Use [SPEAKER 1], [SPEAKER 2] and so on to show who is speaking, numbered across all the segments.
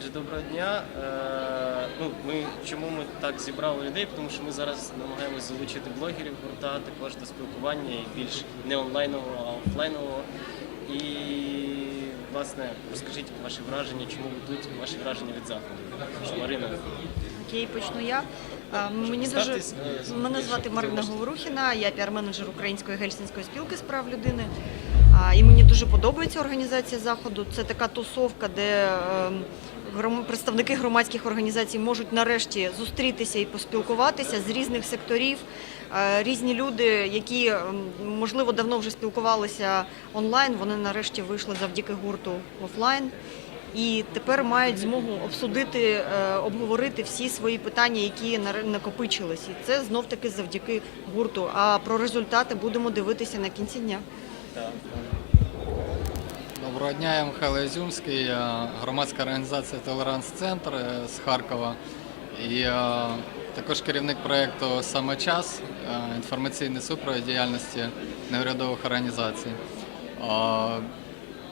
[SPEAKER 1] Отже, доброго дня. Е, ну, ми, чому ми так зібрали людей? Тому що ми зараз намагаємося залучити блогерів гурта також до спілкування і більш не онлайнового, а офлайнового. І, власне, розкажіть ваші враження, чому ви тут, ваші враження від заходу. Марина,
[SPEAKER 2] Окей, почну я. Мені дуже
[SPEAKER 1] е,
[SPEAKER 2] мене звати Марина. Говорухіна, я піар-менеджер Української гельсінської спілки з прав людини. І мені дуже подобається організація заходу. Це така тусовка, де ем, представники громадських організацій можуть нарешті зустрітися і поспілкуватися з різних секторів. Е, Різні люди, які ем, можливо давно вже спілкувалися онлайн, вони нарешті вийшли завдяки гурту офлайн. І тепер мають змогу обсудити, е, обговорити всі свої питання, які накопичились. І це знов таки завдяки гурту. А про результати будемо дивитися на кінці дня.
[SPEAKER 3] Доброго дня, я Михайло Ізюмський, громадська організація Толеранс Центр е, з Харкова. І е, також керівник проєкту Саме час е, інформаційний супровід діяльності неурядових організацій.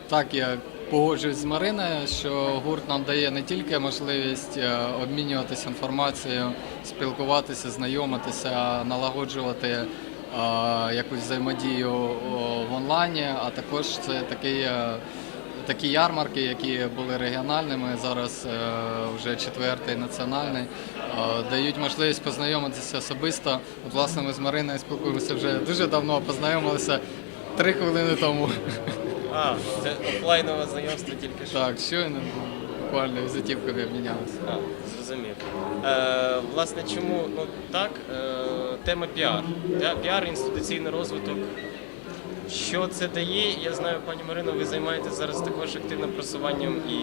[SPEAKER 3] Так, я погоджуюсь з Мариною, що гурт нам дає не тільки можливість обмінюватися інформацією, спілкуватися, знайомитися, налагоджувати якусь взаємодію в онлайні, а також це такий, е, такі ярмарки, які були регіональними, зараз е, вже четвертий національний, дають можливість познайомитися особисто. От, власне, ми з Мариною спілкуємося вже дуже давно, познайомилися три хвилини тому.
[SPEAKER 1] А, це офлайнове знайомство тільки що.
[SPEAKER 3] Так, щойно буквально візитівками обмінялися.
[SPEAKER 1] А, зрозумів. Е, власне, чому ну так, е, тема піар. Піар- Піар, інституційний розвиток. Що це дає? Я знаю, пані Марино, ви займаєтесь зараз також активним просуванням і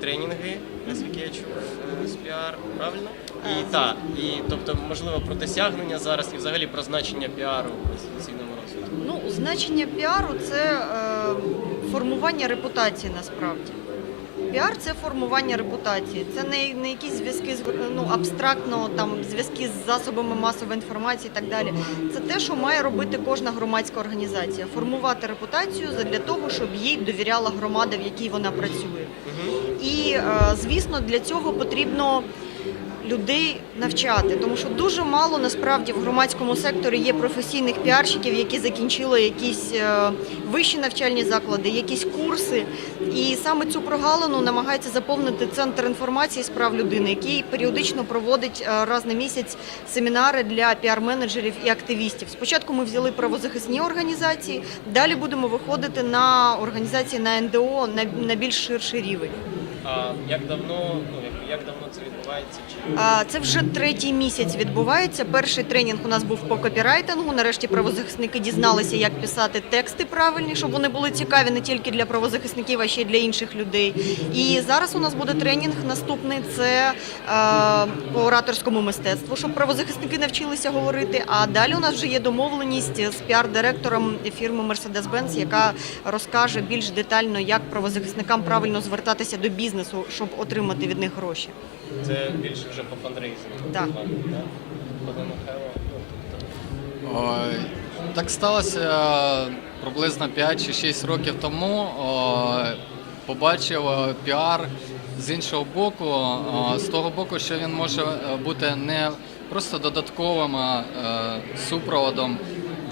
[SPEAKER 1] тренінги, наскільки я чув, е, з піар, правильно? І так, і тобто, можливо, про досягнення зараз і взагалі про значення піару в інституційному розвитку.
[SPEAKER 2] Ну, значення піару це е, формування репутації насправді. Піар це формування репутації. Це не, не якісь зв'язки з ну, абстрактно там зв'язки з засобами масової інформації і так далі. Це те, що має робити кожна громадська організація формувати репутацію для того, щоб їй довіряла громада, в якій вона працює. І е, звісно, для цього потрібно людей навчати, тому що дуже мало насправді в громадському секторі є професійних піарщиків, які закінчили якісь е, вищі навчальні заклади, якісь курси. І саме цю прогалину намагається заповнити центр інформації з прав людини, який періодично проводить е, раз на місяць семінари для піар-менеджерів і активістів. Спочатку ми взяли правозахисні організації, далі будемо виходити на організації на НДО на, на більш ширший рівень.
[SPEAKER 1] А як давно, ну як, як давно це відбувається? Чи
[SPEAKER 2] Це вже третій місяць відбувається. Перший тренінг у нас був по копірайтингу. Нарешті правозахисники дізналися, як писати тексти правильні, щоб вони були цікаві не тільки для правозахисників, а ще й для інших людей. І зараз у нас буде тренінг наступний. Це е, по ораторському мистецтву, щоб правозахисники навчилися говорити. А далі у нас вже є домовленість з піар-директором фірми Mercedes-Benz, яка розкаже більш детально, як правозахисникам правильно звертатися до бізнесу, щоб отримати від них гроші.
[SPEAKER 1] Це більше вже по фандрейзингу?
[SPEAKER 2] Так.
[SPEAKER 1] ладно, так? Ну, тобто,
[SPEAKER 3] Так сталося приблизно 5 чи 6 років тому. О, Побачив е, піар з іншого боку, о, з того боку, що він може е, бути не просто додатковим е, супроводом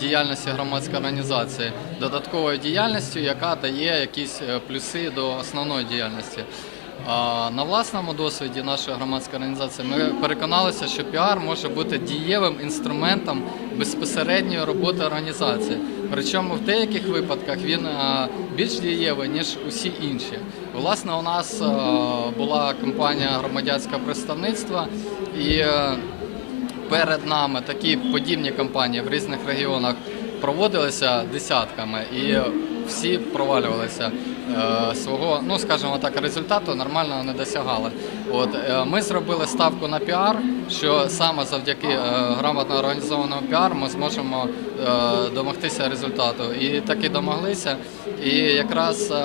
[SPEAKER 3] діяльності громадської організації, додатковою діяльністю, яка дає якісь е, плюси до основної діяльності. На власному досвіді нашої громадської організації ми переконалися, що піар може бути дієвим інструментом безпосередньої роботи організації. Причому в деяких випадках він більш дієвий, ніж усі інші. Власне, у нас була кампанія громадянського представництва і е, перед нами такі подібні кампанії в різних регіонах проводилися десятками і всі провалювалися е, свого, ну скажімо так, результату нормального не досягали. От е, ми зробили ставку на піар, що саме завдяки е, грамотно організованому піар ми зможемо е, домогтися результату. І так і домоглися. І якраз е,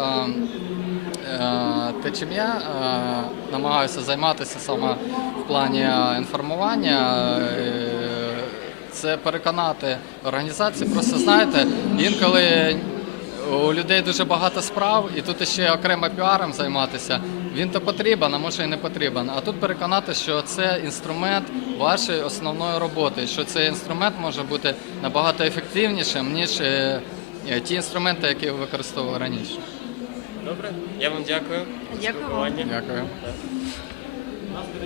[SPEAKER 3] Е, те, чим я е, намагаюся займатися саме в плані е, інформування, е, це переконати організації. Просто знаєте, інколи у людей дуже багато справ, і тут ще окремо піаром займатися. Він то потрібен, а може і не потрібен. А тут переконати, що це інструмент вашої основної роботи, що цей інструмент може бути набагато ефективнішим, ніж е, е, ті інструменти, які ви використовували раніше.
[SPEAKER 1] Добре, я вам дякую.
[SPEAKER 2] Дякую
[SPEAKER 3] Дякую.